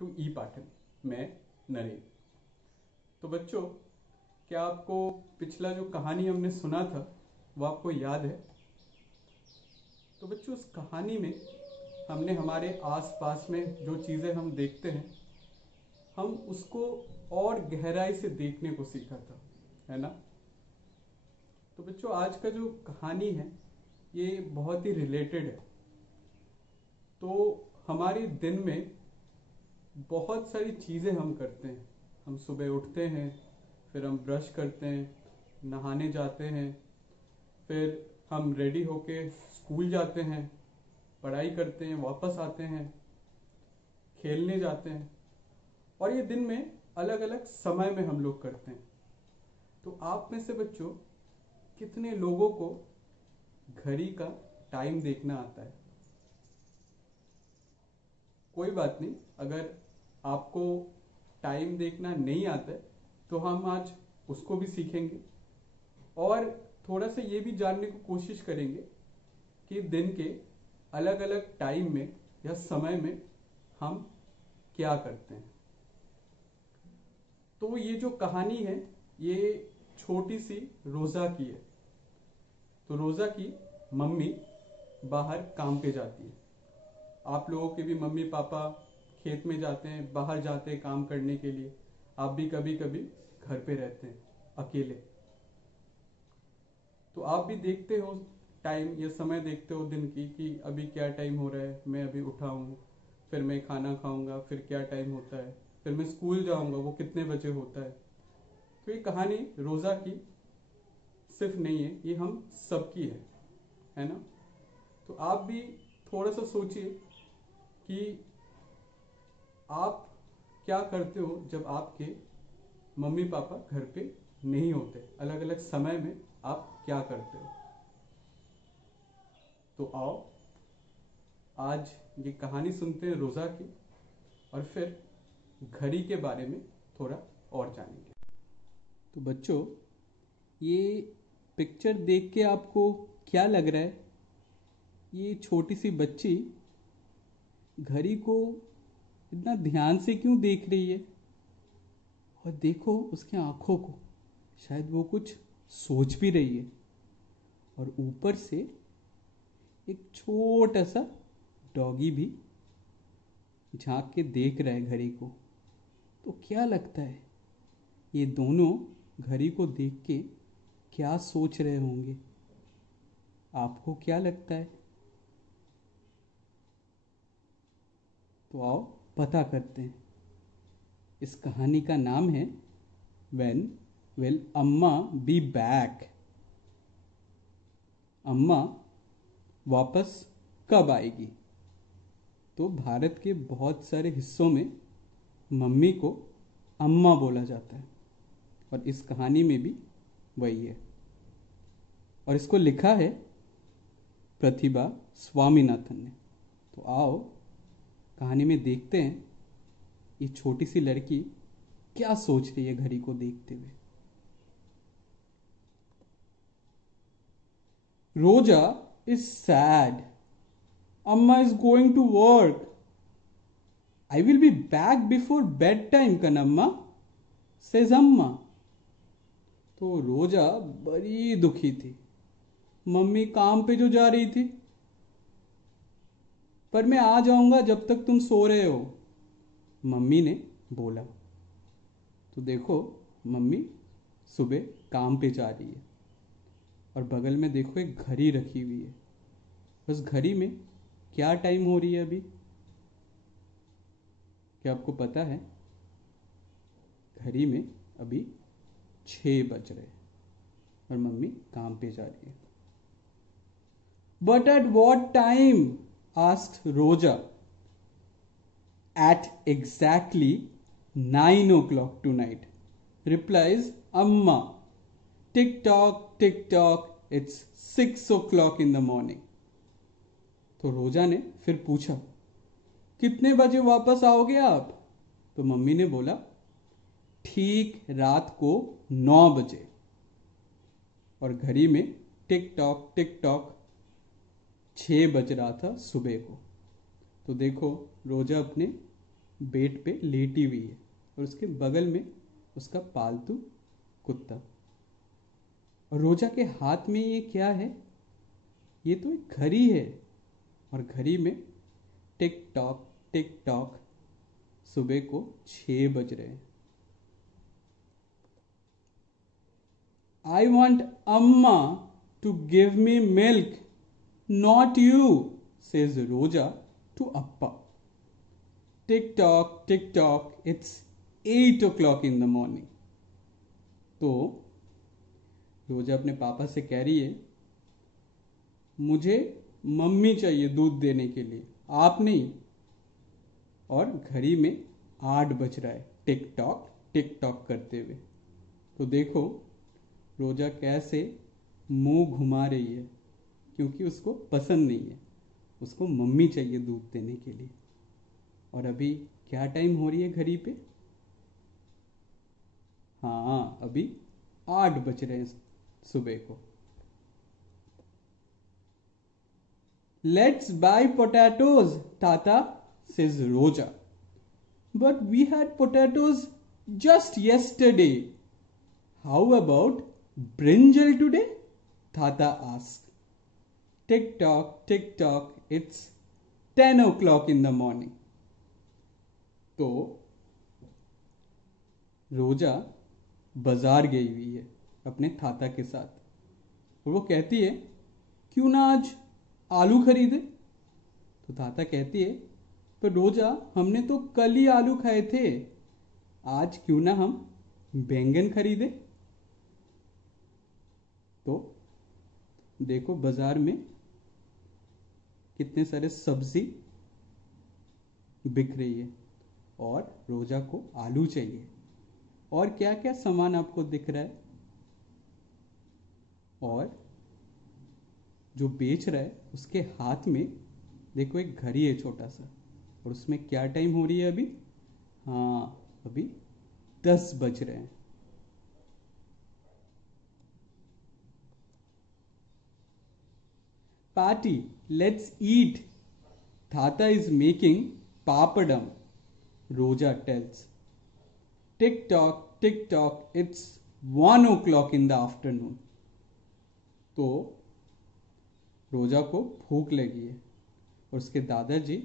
To ई पाठन। मैं नरेन। तो बच्चों, क्या आपको पिछला जो कहानी हमने सुना था वो आपको याद है? तो बच्चों, उस कहानी में हमने हमारे आसपास में जो चीज़ें हम देखते हैं हम उसको और गहराई से देखने को सीखा था, है ना? तो बच्चों, आज का जो कहानी है ये बहुत ही रिलेटेड है। तो हमारे दिन में बहुत सारी चीज़ें हम करते हैं। हम सुबह उठते हैं, फिर हम ब्रश करते हैं, नहाने जाते हैं, फिर हम रेडी होके स्कूल जाते हैं, पढ़ाई करते हैं, वापस आते हैं, खेलने जाते हैं। और ये दिन में अलग अलग समय में हम लोग करते हैं। तो आप में से बच्चों कितने लोगों को घड़ी का टाइम देखना आता है? कोई बात नहीं, अगर आपको टाइम देखना नहीं आता है तो हम आज उसको भी सीखेंगे और थोड़ा सा ये भी जानने की कोशिश करेंगे कि दिन के अलग अलग टाइम में या समय में हम क्या करते हैं। तो ये जो कहानी है ये छोटी सी रोजा की है। तो रोजा की मम्मी बाहर काम पे जाती है। आप लोगों के भी मम्मी पापा खेत में जाते हैं, बाहर जाते हैं काम करने के लिए। आप भी कभी कभी घर पे रहते हैं अकेले। तो आप भी देखते हो टाइम या समय देखते हो दिन की कि अभी क्या टाइम हो रहा है, मैं अभी उठा हूँ, फिर मैं खाना खाऊंगा, फिर क्या टाइम होता है, फिर मैं स्कूल जाऊंगा, वो कितने बजे होता है। तो ये कहानी रोजा की सिर्फ नहीं है, ये हम सबकी है ना? तो आप भी थोड़ा सा सोचिए कि आप क्या करते हो जब आपके मम्मी पापा घर पे नहीं होते। अलग अलग समय में आप क्या करते हो? तो आओ आज ये कहानी सुनते हैं रोजा की और फिर घड़ी के बारे में थोड़ा और जानेंगे। तो बच्चों, ये पिक्चर देख के आपको क्या लग रहा है? ये छोटी सी बच्ची घड़ी को इतना ध्यान से क्यों देख रही है? और देखो उसके आंखों को, शायद वो कुछ सोच भी रही है। और ऊपर से एक छोटा सा डॉगी भी झांक के देख रहा है घड़ी को। तो क्या लगता है ये दोनों घड़ी को देख के क्या सोच रहे होंगे? आपको क्या लगता है? तो आओ पता करते हैं। इस कहानी का नाम है When Will अम्मा बी बैक? अम्मा वापस कब आएगी? तो भारत के बहुत सारे हिस्सों में मम्मी को अम्मा बोला जाता है और इस कहानी में भी वही है। और इसको लिखा है प्रतिभा स्वामीनाथन ने। तो आओ कहानी में देखते हैं ये छोटी सी लड़की क्या सोच रही है घड़ी को देखते हुए। रोजा is sad. Amma is going to work. I will be back before bedtime, Kanamma, says Amma. तो रोजा बड़ी दुखी थी। मम्मी काम पे जो जा रही थी, पर मैं आ जाऊंगा जब तक तुम सो रहे हो, मम्मी ने बोला। तो देखो मम्मी सुबह काम पे जा रही है और बगल में देखो एक घड़ी रखी हुई है। बस घड़ी में क्या टाइम हो रही है अभी? क्या आपको पता है? घड़ी में अभी 6 बज रहे और मम्मी काम पे जा रही है। But at what time? Asked Roja. At exactly 9 o'clock tonight, replies Amma. Tick tock, it's 6 o'clock in the morning. तो रोजा ने फिर पूछा, कितने बजे वापस आओगे आप? तो मम्मी ने बोला, ठीक रात को 9 बजे। और घड़ी में टिक टॉक 6 बज रहा था सुबह को। तो देखो रोजा अपने बेड पे लेटी हुई है और उसके बगल में उसका पालतू कुत्ता। और रोजा के हाथ में ये क्या है? ये तो एक घड़ी है और घड़ी में टिक टॉक सुबह को 6 बज रहे हैं। I want Amma to give me milk, not you, says Roja to Appa. Tick tock, it's 8 o'clock in the morning। तो रोजा अपने पापा से कह रही है, मुझे मम्मी चाहिए दूध देने के लिए, आप नहीं। और घड़ी में 8 बज रहा है, टिक टॉक करते हुए। तो देखो रोजा कैसे मुंह घुमा रही है, क्योंकि उसको पसंद नहीं है, उसको मम्मी चाहिए दूध देने के लिए। और अभी क्या टाइम हो रही है घड़ी पे? हाँ, अभी 8 बज रहे हैं सुबह को। Let's buy potatoes tata, says Rosa. But we had potatoes just yesterday. How about brinjal today? Tata asked. Tick tock, it's 10 o'clock in the morning. तो रोजा बाजार गई हुई है अपने थाता के साथ और वो कहती है, क्यों ना आज आलू खरीदे? तो थाता कहती है, तो रोजा हमने तो कल ही आलू खाए थे, आज क्यों ना हम बैंगन खरीदे? तो देखो बाजार में कितने सारे सब्जी बिक रही है और रोजा को आलू चाहिए। और क्या क्या सामान आपको दिख रहा है? और जो बेच रहा है उसके हाथ में देखो एक घड़ी है छोटा सा, और उसमें क्या टाइम हो रही है अभी? हाँ, अभी 10 बज रहे हैं। Party, let's eat, Thatha is making pappadam, Roja tells. Tick tock, it's 1 o'clock in the afternoon। तो रोजा को भूख लगी है और उसके दादाजी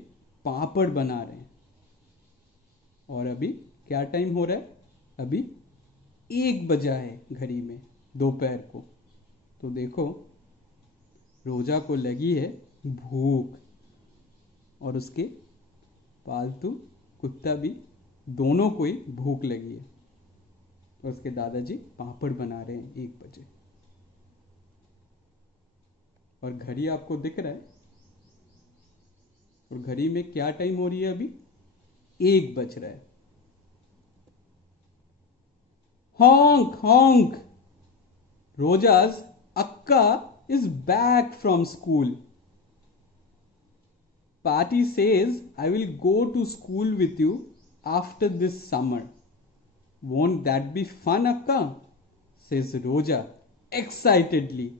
पापड़ बना रहे हैं। और अभी क्या टाइम हो रहा है? अभी 1 बजा है घड़ी में दोपहर को। तो देखो रोजा को लगी है भूख और उसके पालतू कुत्ता भी, दोनों को ही भूख लगी है और उसके दादाजी पापड़ बना रहे हैं 1 बजे। और घड़ी आपको दिख रहा है, और घड़ी में क्या टाइम हो रही है अभी? 1 बज रहा है। honk honk, Roja's akka is back from school. Patty says I will go to school with you after this summer. Won't that be fun, akka? Says Roja excitedly.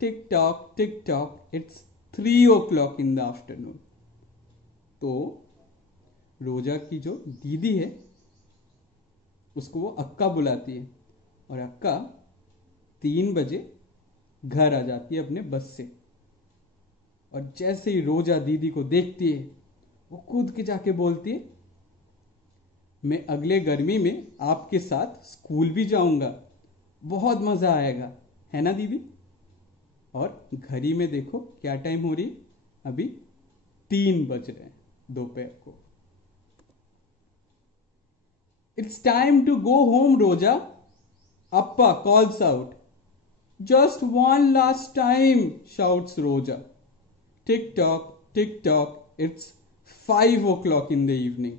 Tick tock, it's 3 o'clock in the afternoon. तो रोजा की जो दीदी है उसको वो अक्का बुलाती है और अक्का 3 बजे घर आ जाती है अपने बस से। और जैसे ही रोजा दीदी को देखती है वो कूद के जाके बोलती है, मैं अगले गर्मी में आपके साथ स्कूल भी जाऊंगा, बहुत मजा आएगा, है ना दीदी? और घड़ी में देखो क्या टाइम हो रही, अभी 3 बज रहे हैं दोपहर को। It's time to go home, Roja, Appa calls out. Just one last time, shouts Roja. Tick tock, it's 5 o'clock in the evening.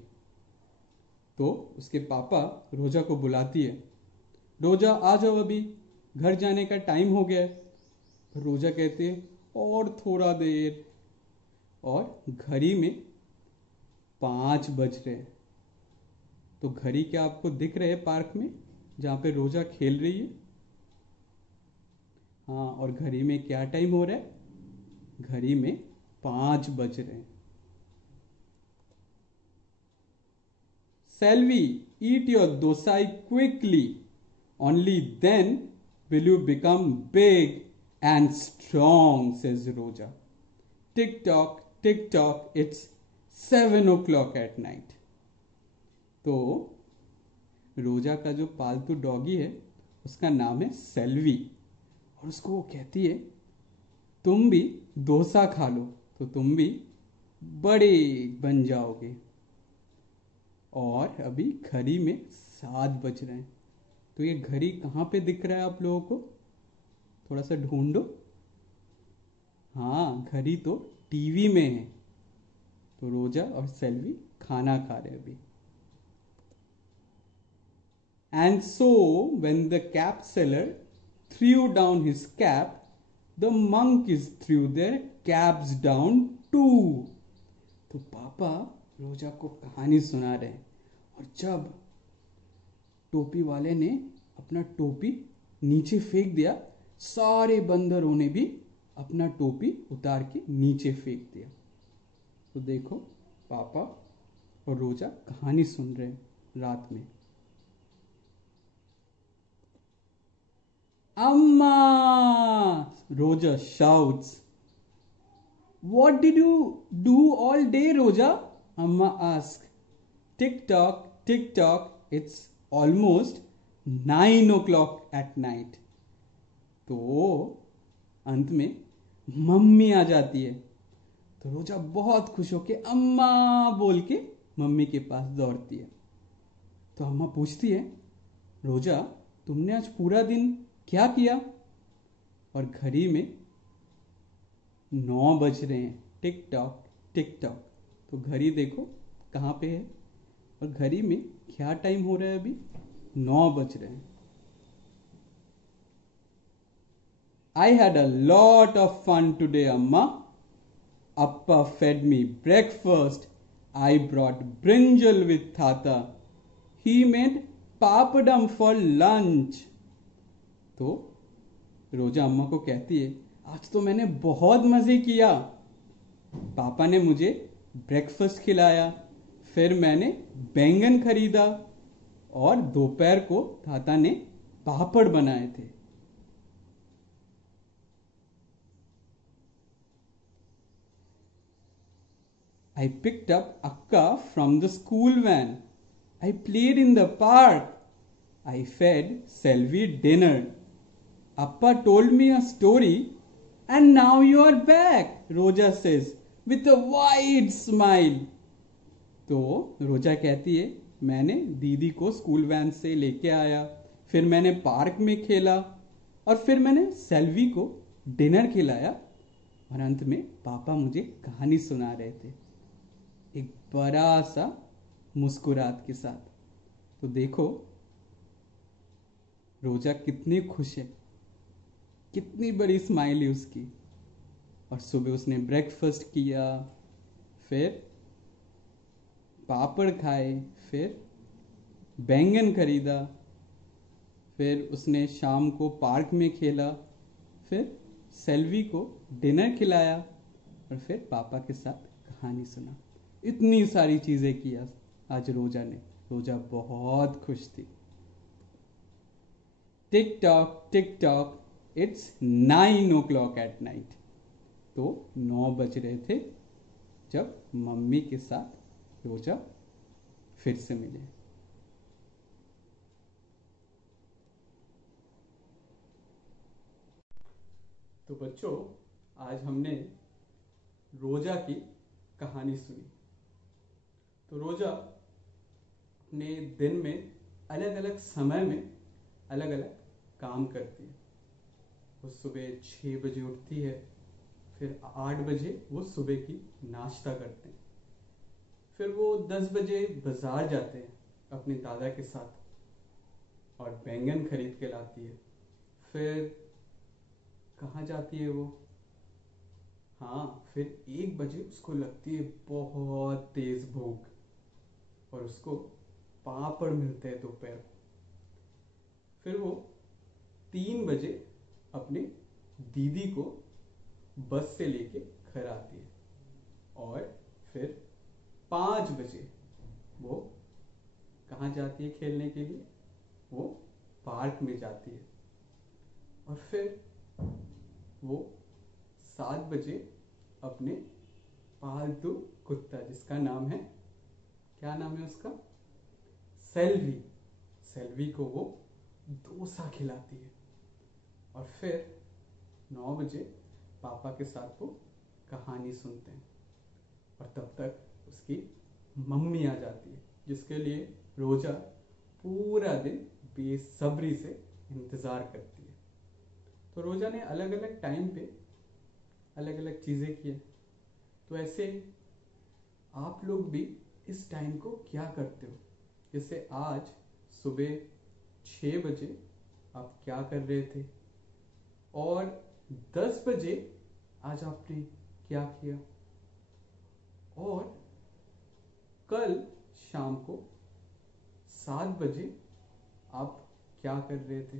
तो उसके पापा रोजा को बुलाती है, रोजा आ जाओ, अभी घर जाने का टाइम हो गया है। रोजा कहते हैं और थोड़ा देर, और घड़ी में 5 बज रहे हैं। तो घड़ी क्या आपको दिख रहे हैं पार्क में जहां पे रोजा खेल रही है? हाँ, और घड़ी में क्या टाइम हो रहा है? घड़ी में 5 बज रहे हैं। Selvi, eat your dosai quickly. Only then will you become big and strong, says Roja. Tick tock, it's 7 o'clock at night. तो रोजा का जो पालतू डॉगी है उसका नाम है सेल्वी, और उसको वो कहती है तुम भी डोसा खा लो तो तुम भी बड़े बन जाओगे। और अभी घड़ी में 7 बज रहे हैं। तो ये घड़ी कहाँ पे दिख रहा है आप लोगों को? थोड़ा सा ढूंढो। हाँ, घड़ी तो टीवी में है। तो रोजा और सेल्वी खाना खा रहे हैं अभी। And so when the cap seller threw down his cap, the monkeys threw their caps down too. तो पापा रोजा को कहानी सुना रहे हैं, और जब टोपी वाले ने अपना टोपी नीचे फेंक दिया, सारे बंदरों ने भी अपना टोपी उतार के नीचे फेंक दिया। तो देखो पापा और रोजा कहानी सुन रहे हैं रात में। Amma! Roja shouts. What did you do all day, Roja? Amma asks. Tick tock, it's almost 9 o'clock at night. तो अंत में मम्मी आ जाती है। तो रोजा बहुत खुश होके अम्मा बोल के मम्मी के पास दौड़ती है। तो अम्मा पूछती है, रोजा तुमने आज पूरा दिन क्या किया? और घड़ी में 9 बज रहे हैं। Tick tock. तो घड़ी देखो कहाँ पे है, और घड़ी में क्या टाइम हो रहा है? अभी 9 बज रहे हैं। I had a lot of fun today, Amma. Appa fed me breakfast. I brought brinjal with Tata. He made papadam for lunch. तो रोजा अम्मा को कहती है, आज तो मैंने बहुत मजे किया। पापा ने मुझे ब्रेकफास्ट खिलाया, फिर मैंने बैंगन खरीदा, और दोपहर को ताता ने पापड़ बनाए थे। I picked up Akka from the school van. I played in the park. I fed Selvi dinner. Appa told me a story, and now you are back, Roja says with a wide smile. तो रोजा कहती है, मैंने दीदी को school van से लेके आया, फिर मैंने पार्क में खेला, और फिर मैंने सेल्वी को डिनर खिलाया, और अंत में पापा मुझे कहानी सुना रहे थे एक बड़ा सा मुस्कुराहट के साथ। तो देखो रोजा कितनी खुश है, कितनी बड़ी स्माइल है उसकी। और सुबह उसने ब्रेकफास्ट किया, फिर पापड़ खाए, फिर बैंगन खरीदा, फिर उसने शाम को पार्क में खेला, फिर सेल्वी को डिनर खिलाया, और फिर पापा के साथ कहानी सुना। इतनी सारी चीजें किया आज रोजा ने। रोजा बहुत खुश थी। टिक tock, it's 9 o'clock at night. तो 9 बज रहे थे जब मम्मी के साथ रोजा फिर से मिले। तो बच्चों, आज हमने रोजा की कहानी सुनी। तो रोजा अपने दिन में अलग अलग समय में अलग अलग काम करती है। वो सुबह 6 बजे उठती है, फिर 8 बजे वो सुबह की नाश्ता करते हैं, फिर वो 10 बजे बाजार जाते हैं अपने दादा के साथ और बैंगन खरीद के लाती है। फिर कहाँ जाती है वो? हाँ, फिर 1 बजे उसको लगती है बहुत तेज भूख और उसको पापड़ मिलते हैं दोपहर को। फिर वो 3 बजे अपने दीदी को बस से लेके घर आती है और फिर 5 बजे वो कहाँ जाती है खेलने के लिए? वो पार्क में जाती है। और फिर वो 7 बजे अपने पालतू कुत्ता, जिसका नाम है, क्या नाम है उसका? सेल्वी। सेल्वी को वो डोसा खिलाती है। और फिर 9 बजे पापा के साथ वो कहानी सुनते हैं। और तब तक उसकी मम्मी आ जाती है, जिसके लिए रोजा पूरा दिन बेसब्री से इंतज़ार करती है। तो रोजा ने अलग अलग टाइम पे अलग अलग चीज़ें की। तो ऐसे आप लोग भी इस टाइम को क्या करते हो? जैसे आज सुबह 6 बजे आप क्या कर रहे थे, और 10 बजे आज आपने क्या किया, और कल शाम को 7 बजे आप क्या कर रहे थे?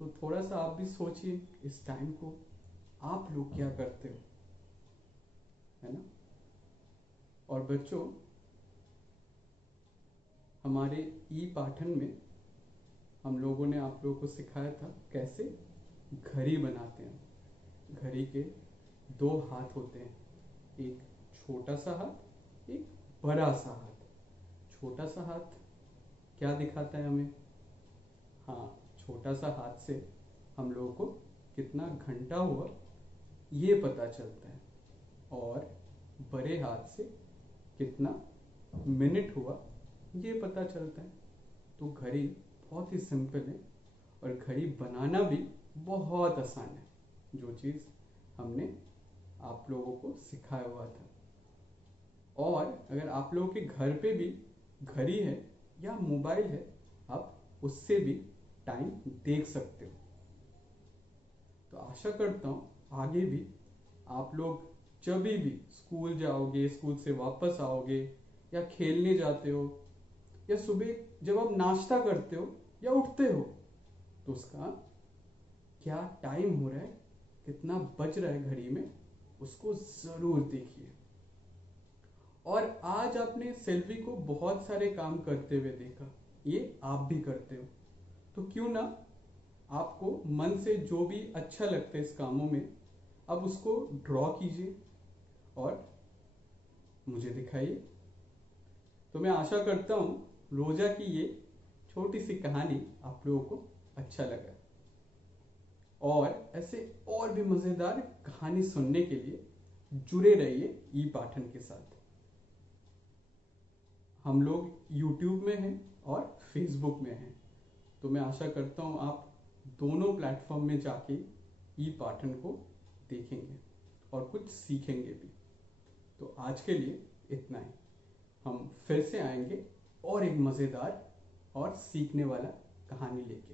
तो थोड़ा सा आप भी सोचिए, इस टाइम को आप लोग क्या करते हो, है ना? और बच्चों, हमारे ई पाठन में हम लोगों ने आप लोगों को सिखाया था कैसे घड़ी बनाते हैं। घड़ी के 2 हाथ होते हैं, एक छोटा सा हाथ, एक बड़ा सा हाथ। छोटा सा हाथ क्या दिखाता है हमें? हाँ, छोटा सा हाथ से हम लोगों को कितना घंटा हुआ ये पता चलता है, और बड़े हाथ से कितना मिनट हुआ ये पता चलता है। तो घड़ी बहुत ही सिंपल है, और घड़ी बनाना भी बहुत आसान है, जो चीज़ हमने आप लोगों को सिखाया हुआ था। और अगर आप लोगों के घर पे भी घड़ी है या मोबाइल है, आप उससे भी टाइम देख सकते हो। तो आशा करता हूँ आगे भी आप लोग जब भी स्कूल जाओगे, स्कूल से वापस आओगे, या खेलने जाते हो, या सुबह जब आप नाश्ता करते हो या उठते हो, तो उसका क्या टाइम हो रहा है, कितना बज रहा है घड़ी में, उसको जरूर देखिए। और आज आपने सेल्वी को बहुत सारे काम करते हुए देखा, ये आप भी करते हो, तो क्यों ना आपको मन से जो भी अच्छा लगता है इस कामों में, अब उसको ड्रॉ कीजिए और मुझे दिखाइए। तो मैं आशा करता हूँ रोजा की ये छोटी सी कहानी आप लोगों को अच्छा लगा, और ऐसे और भी मज़ेदार कहानी सुनने के लिए जुड़े रहिए ई पाठन के साथ। हम लोग YouTube में हैं और Facebook में हैं, तो मैं आशा करता हूँ आप दोनों प्लेटफॉर्म में जाके ई पाठन को देखेंगे और कुछ सीखेंगे भी। तो आज के लिए इतना ही। हम फिर से आएंगे और एक मज़ेदार और सीखने वाला कहानी लेके।